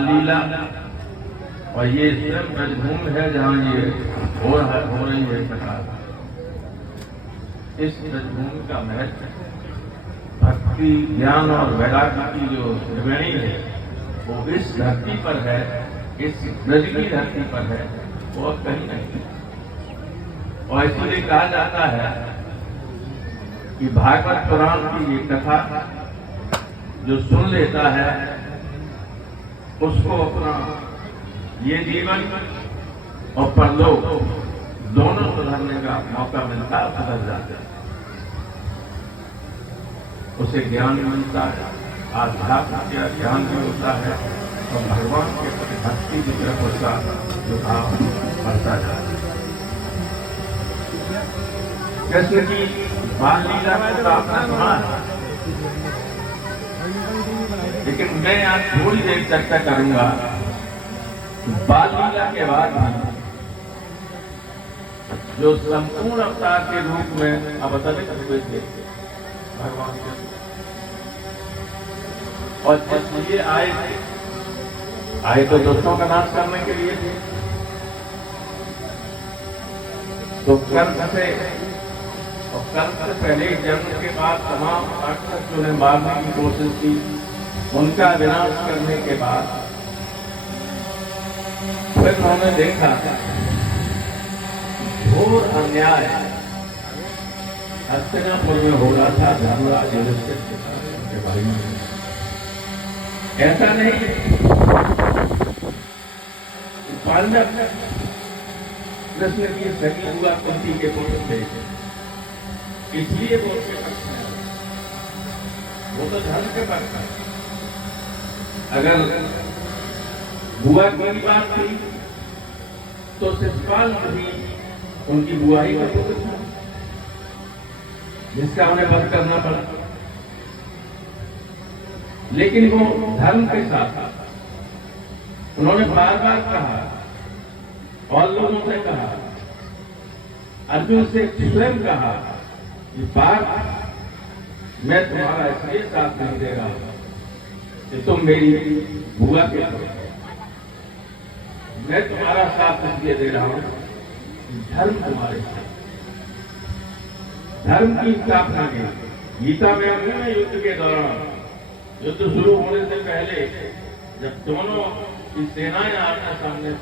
लीला और ये स्वयं ब्रजभूमि है जहाँ ये हो रही है कथा। इस ब्रजभूमि का महत्व भक्ति ज्ञान और वैराग्य की जो त्रिवेणी है वो इस धरती पर है, इस ब्रज की धरती पर है, वो अब कहीं नहीं। और इसलिए कहा जाता है कि भागवत पुराण की ये कथा जो सुन लेता है उसको अपना ये जीवन और परलोक दोनों सुधरने का मौका मिलता है, सुधर जाता है, उसे ज्ञान मिलता है, आध्यात्म का ज्ञान भी होता है और भगवान के प्रति भक्ति की तरफ उसका झुकाव बढ़ता जाता है। जैसे कि बाल लीला में तो आपने सुना है, लेकिन मैं आज थोड़ी देर चर्चा करूंगा बाल लीला के बाद भी जो संपूर्ण अवतार के रूप में अवतरित हुए थे भगवान के, और इसलिए आए तो दोस्तों का नाश करने के लिए थे। तो कर्म से और कर्म से पहले जन्म के बाद तमाम राक्षस जो ने मारने की कोशिश की, उनका विनाश करने के बाद फिर उन्होंने देखा घोर अन्याय हस्तिनापुर में हो रहा था धर्मराज युधिष्ठिर के भाई में। ऐसा नहीं पांडव कृष्ण की सगी हुआ कुंती के पुत्र थे, इसलिए वो उसके पक्ष में, वो तो धर्म के पक्ष है। अगर बुआ की बात थी तो शिशुपाल भी उनकी बुआ ही का पुत्र था, जिसका उन्हें वध करना पड़ा। लेकिन वो धर्म के साथ उन्होंने बार बार कहा और लोगों से कहा, अर्जुन से स्वयं कहा कि बात मैं तुम्हारा इसलिए साथ नहीं दे रहा कि तुम मेरी बुआ के हो, मैं तुम्हारा साथ इसलिए दे रहा हूं धर्म तुम्हारे साथ। धर्म की स्थापना की गीता में हमने युद्ध के दौरान, युद्ध शुरू होने से पहले जब दोनों की सेनाएं आमने सामने थी,